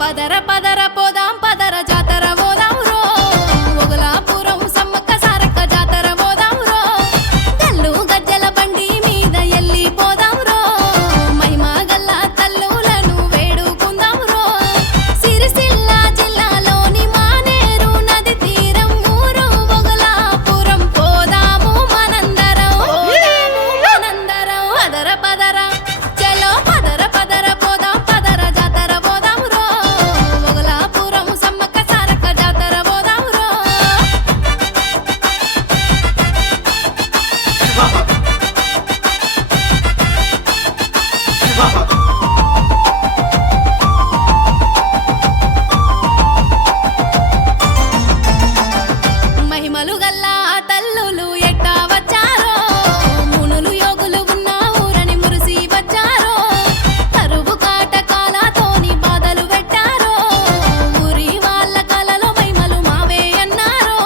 పదర పదర పోదాం పదర జాతర పోదాం రో ఒగలాపురం సమ్మక్క సారక్క జాతర పోదాం రో గల్లు గజ్జల బండి మీద ఎల్లి పోదాం రో మైమగల్ల తల్లులను వేడుకుందాం రో సిరిసిల్ల జిల్లాలోని మానేరు నది తీరం ఊరు ఒగలాపురం పోదాము మనందరం పదర పదర చలో పదర పదర పోదాం పదర జాతర పోదాం రో ఒగలాపురం సమ్మక్క సారక్క జాతర పోదాం రో మహిమలు గల్లా తల్లులు ఎట్టా వచ్చారో మునులు యోగులు ఉన్న ఊరని మురిసి వచ్చారో కరువు కాటకాలతోని బాధలు పెట్టారో ఊరి వాళ్ళ కలలో మహిమలు మావే అన్నారో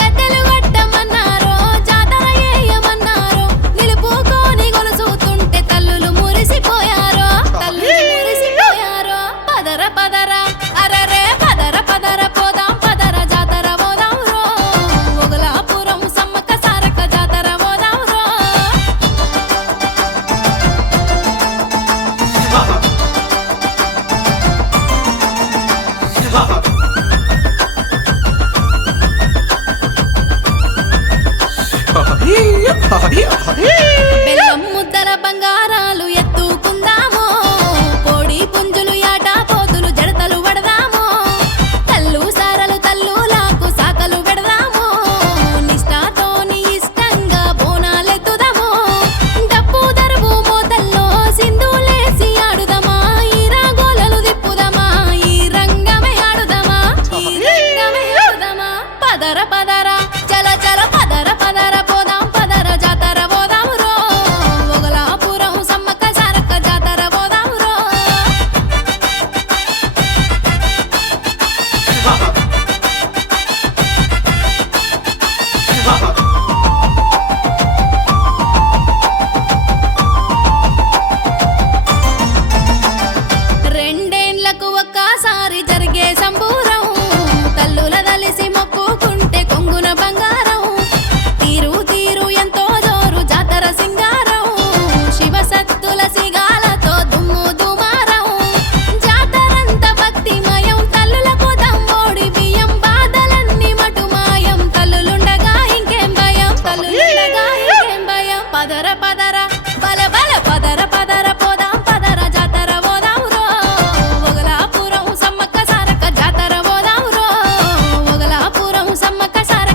గద్దెలు కట్టమన్నారో జాతర చేయమన్నారో నిలుపుకొని గొలుసుతుంటే తల్లులు మురిసిపోయారో పదర పదర అరరే పదర పదర పోదాం పదర జాతర పోదాం రో ఒగలాపురం సమ్మక్క సారక్క జాతర పోదాం రో బెల్లం ముద్దల బంగారాలు ఎత్తుకుందామో కోడి పుంజులు యాట పోతులు జడతలు పడదామో కల్లు సారలు తల్లులకు సాకలు పెడదామో నిష్ఠాతోని ఇష్టంగా బోనాలెత్తుదామో డప్పు దరువు మోతల్లో సింధులేసి ఆడుదామా ఈ రాగోలలు దిప్పుదామా ఈ రంగమే ఆడుదామా పదర పదర చల చల పదర పదర పోదాం పదర జాతర పోదాం రో ఒగలాపురం సమ్మక్క సారక్క జాతర పోదాం రో రెండేండ్లకు ఒక్కసారి జరిగే సంబూరం తల్లుల దలిసి మొక్కుకుంటే కొంగున బంగారం తీరు తీరు ఎంతో జోరు జాతర సింగారం శివసత్తుల సిగాలతో దుమ్ము దుమారం జాతరంత భక్తిమయం తల్లులకు దమ్మోడి బియ్యం బాధలన్నీ మటుమాయం తల్లులుండగా ఇంకేం భయం పదర పదర బల బల పదర పదర పోదాం పదర జాతర పోదాం రో ఒగలాపురం సమ్మక్క సారక్క జాతర పోదాం రో ఒగలాపురం సమ్మక్క సారక్క